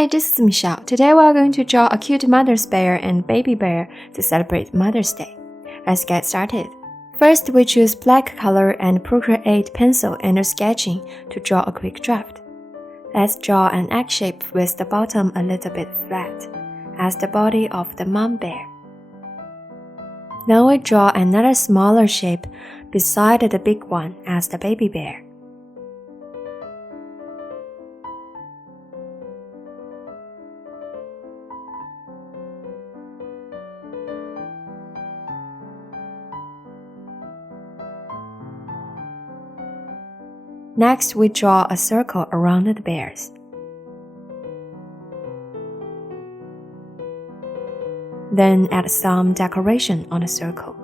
Hi, this is Michelle. Today we are going to draw a cute mother's bear and baby bear to celebrate Mother's Day. Let's get started. First, we choose black color and Procreate pencil under sketching to draw a quick draft. Let's draw an egg shape with the bottom a little bit flat, as the body of the mom bear. Then we draw another smaller shape beside the big one as the baby bear. Next, we draw a circle around the bears. Then add some decoration on the circle.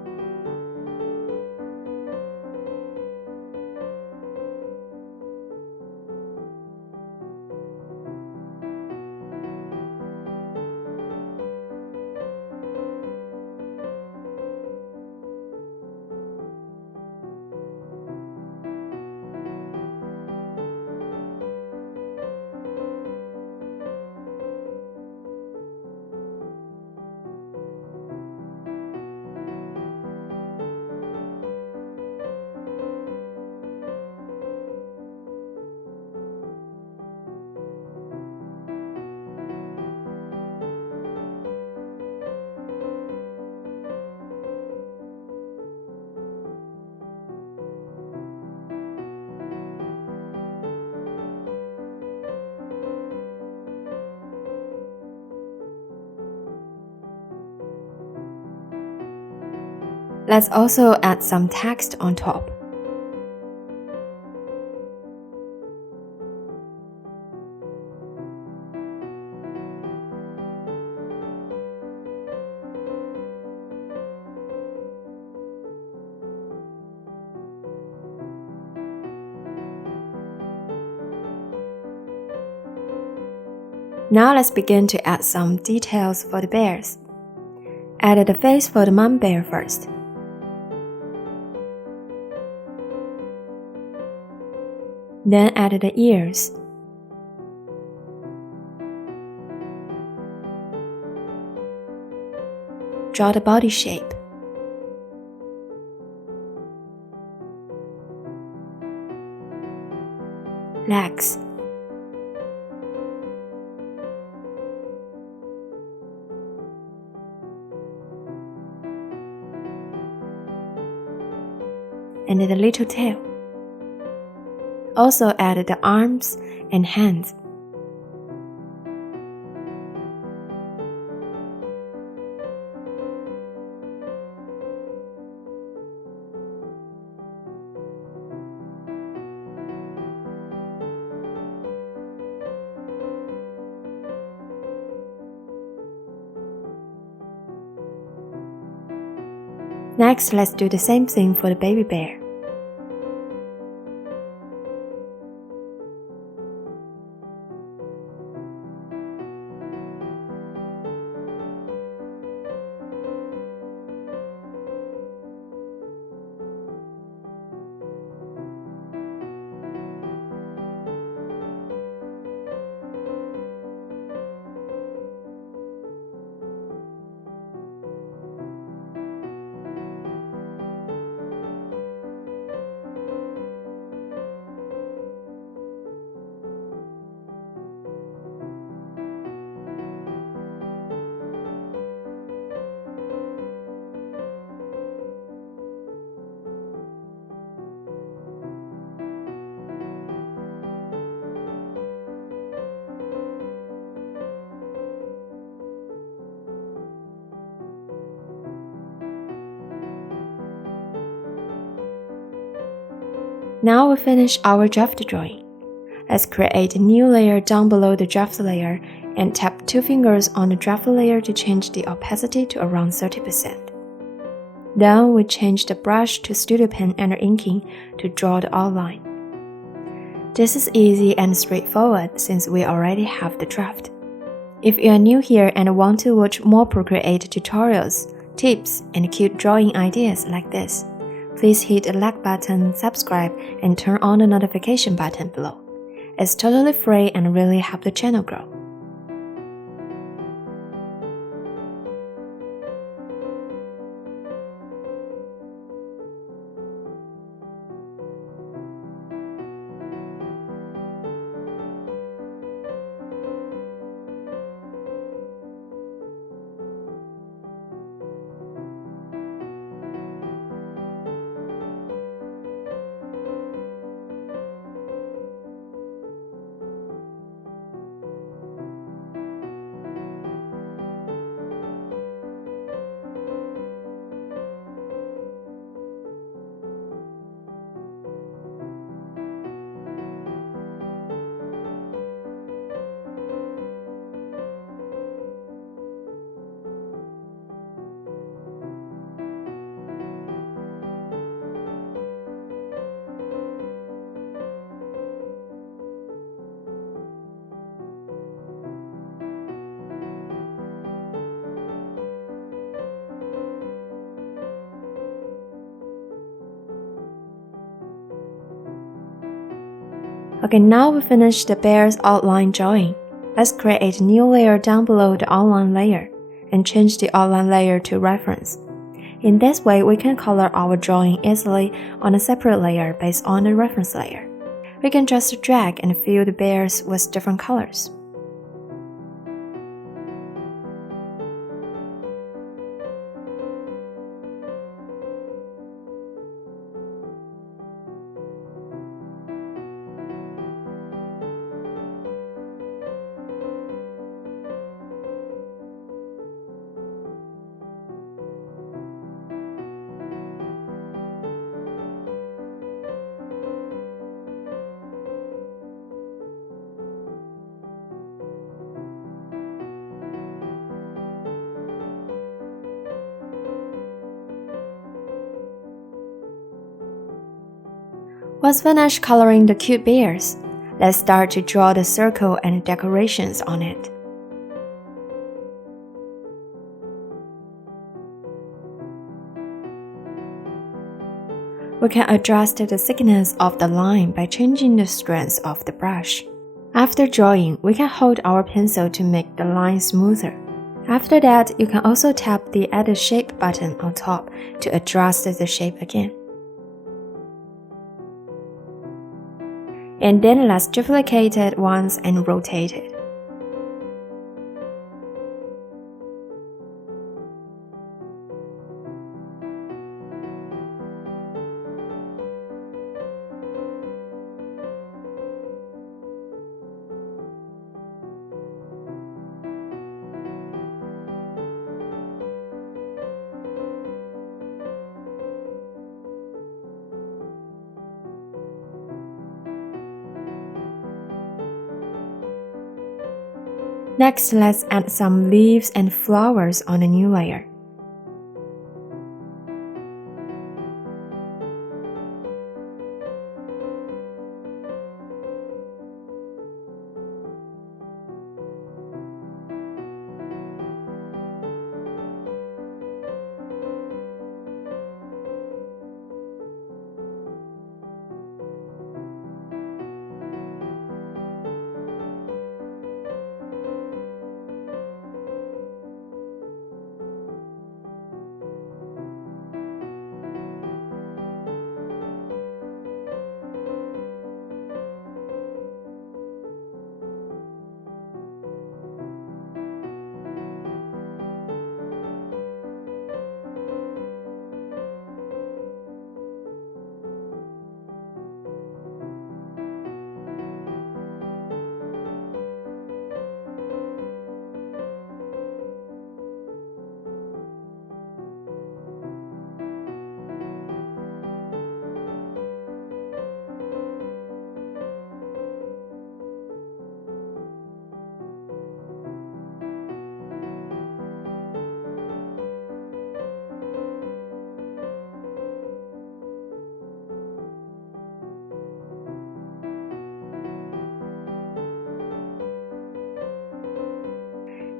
Let's also add some text on top. Now let's begin to add some details for the bears. Add the face for the mom bear first. Then add the ears. Draw the body shape. Legs. And the little tail. Also add the arms and hands. Next, let's do the same thing for the baby bear. Now we finish our draft drawing. Let's create a new layer down below the draft layer and tap 2 fingers on the draft layer to change the opacity to around 30%. Then we change the brush to studio pen under inking to draw the outline. This is easy and straightforward since we already have the draft. If you are new here and want to watch more Procreate tutorials, tips, and cute drawing ideas like this, please hit the like button, subscribe, and turn on the notification button below. It's totally free and really help the channel grow. Okay, now we finished the bear's outline drawing. Let's create a new layer down below the outline layer and change the outline layer to reference. In this way, we can color our drawing easily on a separate layer based on the reference layer. We can just drag and fill the bears with different colors. Once finished coloring the cute bears, let's start to draw the circle and decorations on it. We can adjust the thickness of the line by changing the strength of the brush. After drawing, we can hold our pencil to make the line smoother. After that, you can also tap the Add Shape button on top to adjust the shape again. And then let's duplicate it once and rotate it. Next, let's add some leaves and flowers on a new layer.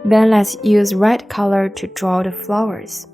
Then let's use red color to draw the flowers.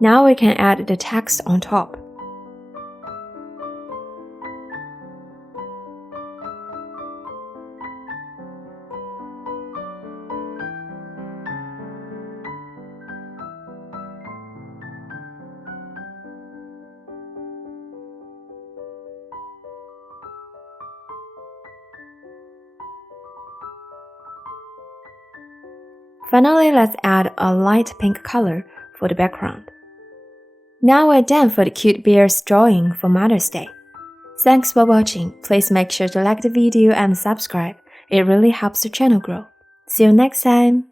Now we can add the text on top. Finally, let's add a light pink color for the background. Now we're done for the cute bears drawing for Mother's Day. Thanks for watching. Please make sure to like the video and subscribe. It really helps the channel grow. See you next time!